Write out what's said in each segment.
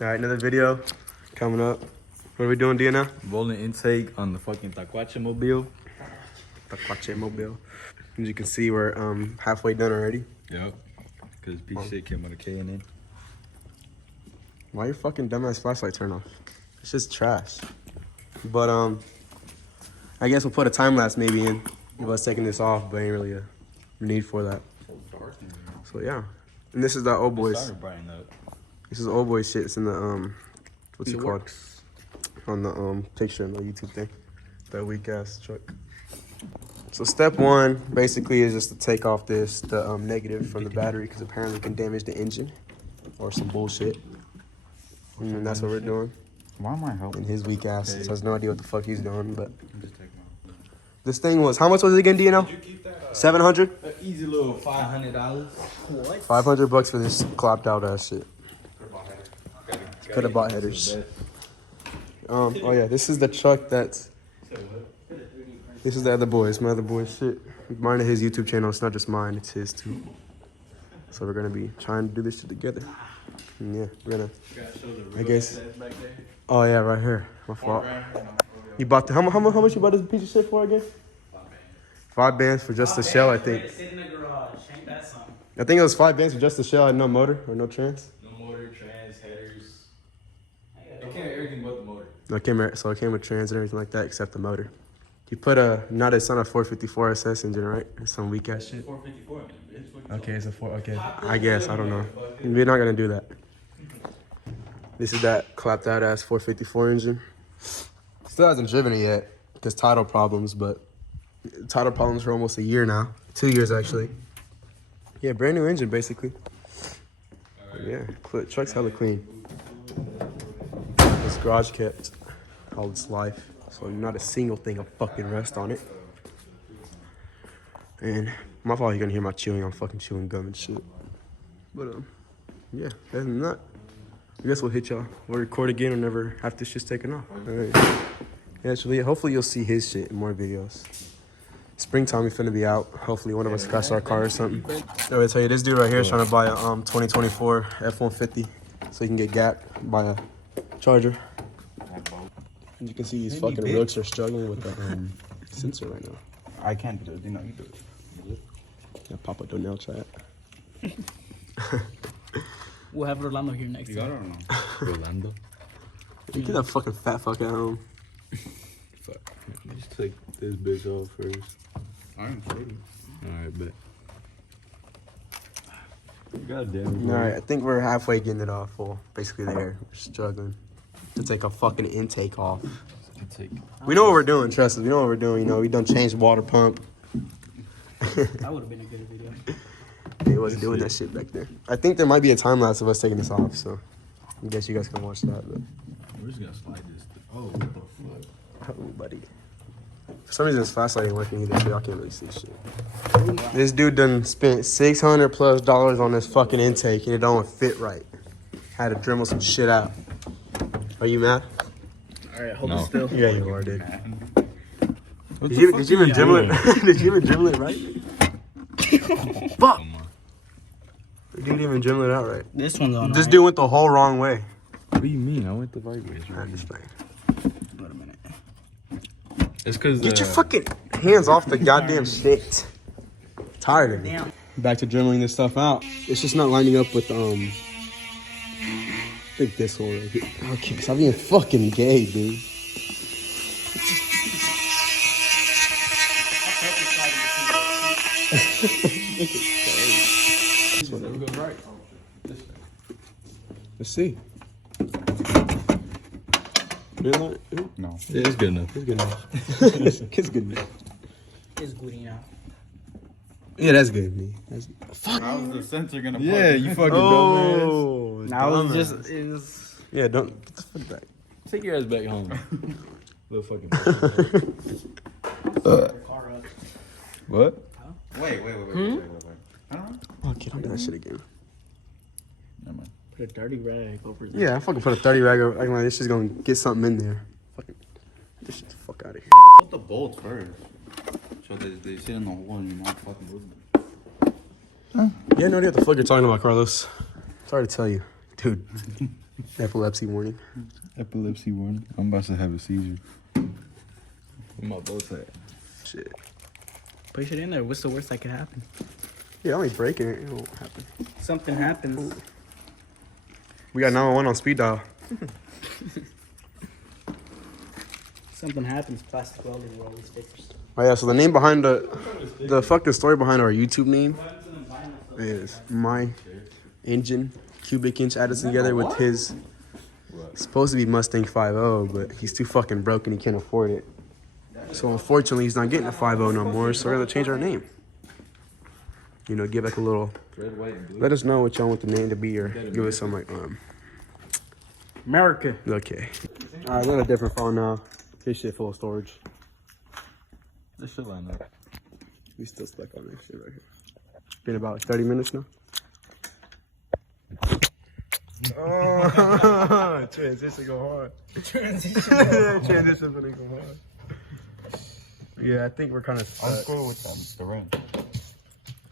All right, another video coming up. What are we doing, Dia, now? Volant intake on the fucking Taquache mobile. Taquache mobile. As you can see, we're halfway done already. Yep. Because piece of shit came with a K in it. Why your fucking dumbass flashlight turn off? It's just trash. But I guess we'll put a time lapse maybe in of us taking this off, but ain't really a need for that. So yeah. And this is the old boys. This is old boy shit. It's in the what's it called? On the picture in the YouTube thing. That weak ass truck. So step one basically is just to take off the negative from the battery because apparently it can damage the engine or some bullshit. And that's what we're doing. Why am I helping? And his weak ass has no idea what the fuck he's doing, but this thing was, how much was it again, do you know? 700? An easy little $500. What? $500 for this clopped out ass shit. Could have bought headers. Oh yeah, this is the truck that's. This is the other boy. It's my other boy's shit. Mine and his YouTube channel. It's not just mine. It's his too. So we're gonna be trying to do this shit together. And yeah, we're gonna. I guess. Oh yeah, right here. My fault. You bought the how much you bought this piece of shit for again? $5 for just the shell, I think. I think it was $5 for just the shell. I had no motor or no trans. No motor, trans, headers. It came with everything but the motor. No, it came with trans and everything like that except the motor. You put it's not a 454 SS engine, right? It's some weak ass shit. 454. Okay, it's a 4. Okay, I guess I don't know. We're not gonna do that. This is that clapped out ass 454 engine. Still hasn't driven it yet because title problems, but title problems for almost a year now. 2 years actually. Yeah, brand new engine basically. Yeah, truck's hella clean. It's garage kept all its life, so not a single thing of fucking rust on it. And my fault, you're gonna hear my chewing. I'm fucking chewing gum and shit. But yeah, other than that, I guess we'll hit y'all. We'll record again whenever after this shit's taken off. All right. Yeah, actually, hopefully you'll see his shit in more videos. Springtime, we finna be out. Hopefully one of us crashed our car or something. I will tell you, this dude right here is trying to buy a 2024 F-150 so he can get gapped by a Charger. And you can see these fucking rooks are struggling with the sensor right now. I can't do it. You know, you do it. Yeah, Papa Donnell chat. We'll have Rolando here next time. You got it or no? Rolando? You get that fucking fat fuck at home. Fuck. Just take this bitch off first. I'm ready. Alright, bet. God damn it. Alright, I think we're halfway getting it off. Well, basically there. We're struggling to take a fucking intake off. We know what we're doing, trust us. We know what we're doing. You know, we done changed water pump. That would have been a good video. He wasn't doing that shit back there. I think there might be a time lapse of us taking this off, so I guess you guys can watch that. But we're just gonna slide this. Oh, what the fuck? Oh, buddy. For some reason, this flashlight ain't working either, so I can't really see shit. This dude done spent $600+ on this fucking intake, and it don't fit right. Had to Dremel some shit out. Are you mad? Alright, hold it still. Yeah, you are, dude. Did you even Dremel it? Did you even Dremel it right? Fuck! You didn't even Dremel it out right. This one's on. This dude went the whole wrong way. What do you mean? I went the right way. I'm just playing. Wait a minute. It's because get your fucking hands off the goddamn shit. Tired of it. Back to Dremeling this stuff out. It's just not lining up with I think this one right here. Okay, cause I'm being fucking gay, dude. Let's see. No. Yeah, it's good enough. It's good enough. It's good enough. It's good enough. Yeah, that's good, me. Fuck. How's the sensor gonna? Yeah, you fucking dumbass. Now it's just is. Yeah, don't get the fuck back. Take your ass back home. Little fucking. What? Huh? Wait. I don't know. Oh, get on that shit again. Never mind. Put a dirty rag over there. Yeah, I fucking put a 30 rag over. Like, this shit's gonna get something in there. Fucking get this shit the fuck out of here. Put the bolts first. So they sit in the hole and you're not fucking moving. Yeah, no idea what the fuck you're talking about, Carlos. Sorry to tell you. Dude, Epilepsy warning. Epilepsy warning. I'm about to have a seizure. I'm about both at. Shit. Push it in there. What's the worst that could happen? Yeah, only breaking it. It won't happen. Something happens. We got 911 on speed dial. Something happens. Plastic welding or all these stickers. Oh yeah, so the name behind the fucking story behind our YouTube name is My Engine Cubic Inch added together with his supposed to be Mustang 5.0, but he's too fucking broke and he can't afford it. So unfortunately, he's not getting a 5.0 no more. So we're gonna change our name. You know, give like a little. Red, white, and blue. Let us know what y'all want the name to be, or give us some like America. Okay. All right, we're on a different phone now. This shit full of storage. This shit line up. We still stuck on this shit right here. Been about 30 minutes now. Oh, transition go hard. Transition gonna go hard. Yeah, I think we're kind of stuck. I'm cool with that, Mr. Ren.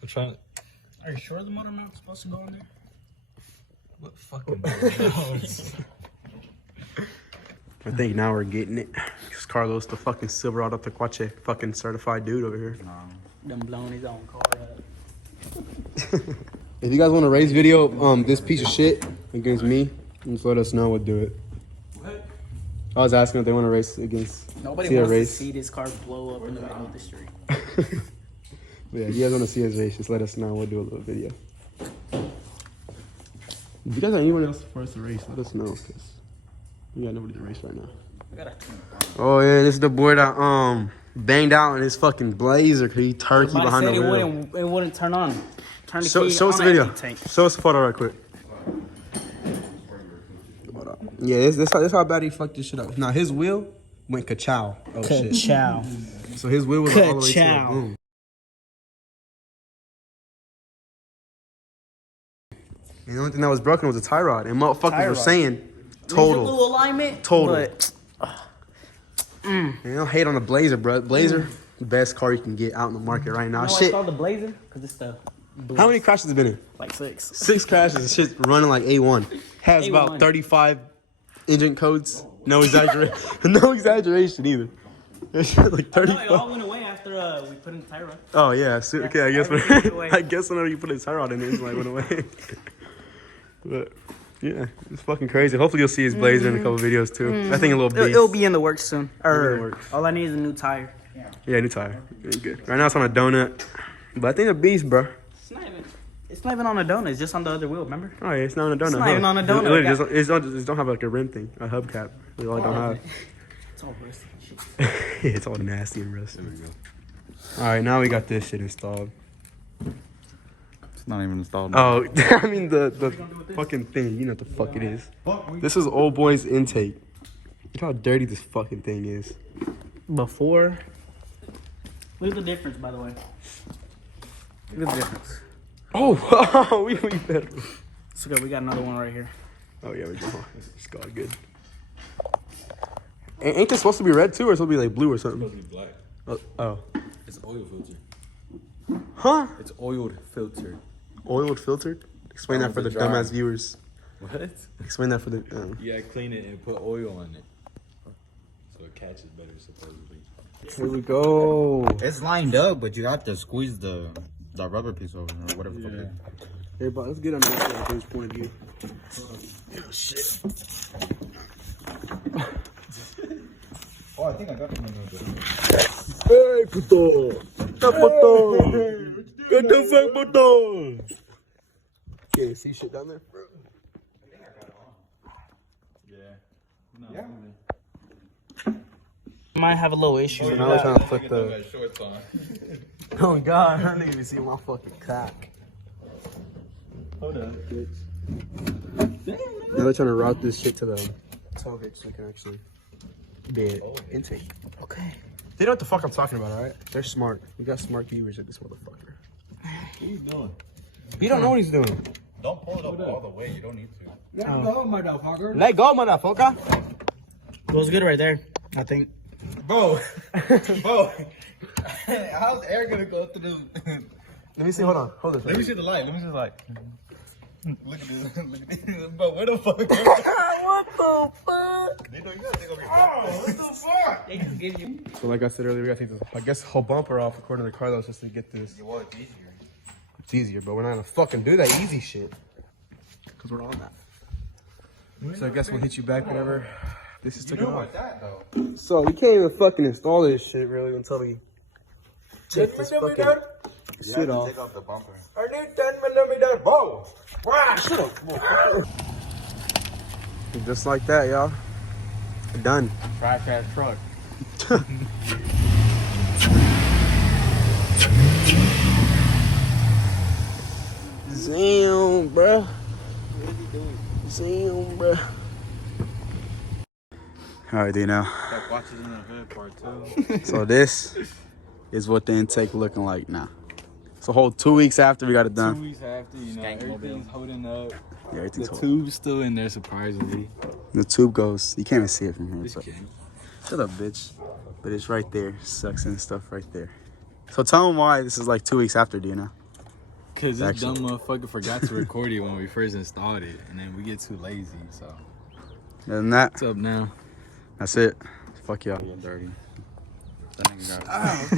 I'm trying to... Are you sure the motor mount's supposed to go in there? What fucking... I think now we're getting it. Because Carlos, the fucking Silverado Taquache, fucking certified dude over here. Done blown his own car up. If you guys want to race video, this piece of shit against me, just let us know. We'll do it. What? I was asking if they want to race against. Nobody see wants a race. to see this car blow up in the middle of the street. But yeah, if you guys want to see us race, just let us know. We'll do a little video. If you guys have anyone else for us to race, let us know. Cause we got nobody to race right now. Oh yeah, this is the boy that banged out in his fucking Blazer because he turkey behind the wheel. It wouldn't turn on. Turn the Show key us on the an video. empty tank. Show us the photo right quick. Yeah, this how bad he fucked this shit up. Now his wheel went ka-chow. Oh shit. Ka-chow. So his wheel was all the way to the Ka-chow. boom. And the only thing that was broken was a tie rod. And motherfuckers Tie were rod. saying There's a total. little alignment. Total. But You don't hate on the Blazer, bro. Blazer, the best car you can get out in the market right now. you know why Shit. it's called the Blazer? Because it's the How many crashes has it been in? like 6. 6 crashes. And shit's running like A1. Has A1. about 35 engine codes. No exaggeration. No exaggeration either. It's like No, 35. it all went away after we put in the tie rod. Oh yeah. So, okay, I guess. everything went away. I guess whenever you put a tie rod in it, it's like went away. But yeah, it's fucking crazy. Hopefully you'll see his Blazer in a couple videos too. I think a little beast. It'll be in the works soon. in the works. All I need is a new tire. Yeah, new tire. Very good. Right now it's on a donut, but I think a beast, bro. It's not even on a donut. It's just on the other wheel. Remember? Oh yeah, it's not on a donut. It's not even on a donut. It literally just don't have like a rim thing, a hubcap. We all don't have. It's all rusty. Yeah, it's all nasty and rusty. There we go. All right, now we got this shit installed. It's not even installed. Oh, I mean the fucking thing. You know what the fuck it is. This is old boy's intake. Look how dirty this fucking thing is. Before. Look at the difference, by the way. Look at the difference. Oh, we better. It's okay. We got another one right here. Oh yeah, we go. It's got good. Ain't this supposed to be red too, or supposed to be like blue or something? It's supposed to be black. Oh. It's oil filter. Huh? It's oiled filter. Oiled filtered? Explain that for the dry. dumbass viewers. What? Explain that for the. Yeah, clean it and put oil on it. So it catches better, supposedly. Here we go. It's lined up, but you have to squeeze the rubber piece over or whatever. the fuck it is. Hey, but let's get on this point of view. Oh, shit. Oh, I think I got one of those. Hey, puto! Hey, puto! What the fuck, puto? Okay, see shit down there? Yeah. Might have a little issue. So now we're trying to flip the. Shorts on. Oh god, I didn't even see my fucking cock. Hold on. Now they're trying to route this shit to the tailgate so we can actually be intake. Okay. They know what the fuck I'm talking about, alright? They're smart. We got smart viewers at this motherfucker. What are you doing? He don't know what he's doing. Don't pull it up all the way. You don't need to. Let go, motherfucker. Goes good right there, I think. Bro. Bro. How's air gonna go through? Let me see, hold on. Hold this. Let me see the light. Let me see the light. Look at this. Look at this. Bro, where the fuck? What the fuck? They know you gotta take off your what the fuck? They just give you. So like I said earlier, we gotta take this, I guess, whole bumper off according to the car though, just to get this. Well, it's easier. It's easier, but we're not gonna fucking do that easy shit. Cause we're on that. So I guess we'll hit you back whenever this is taken off. That though. So we can't even fucking install this shit really until we take this fucking shit off. Take off the bumper. I need 10mm bow. Shut up. Just like that, y'all. Done. Trash ass truck. Damn, bruh. Damn, bruh. All right, Dino. That watches in the hood part too. So this is what the intake looking like now. It's a whole 2 weeks after we got it 2 done. weeks after, you know, everything's holding up. Yeah, everything's The whole. tube's still in there, surprisingly. The tube goes. You can't even see it from here. Just So. kidding. Shut up, bitch. But it's right there. Sucks in stuff right there. So tell them why this is like 2 weeks after, Dino. Cause this Actually. dumb motherfucker forgot to record it when we first installed it, and then we get too lazy. So Other than that, what's up now? that's it. Fuck y'all. Getting dirty. That nigga got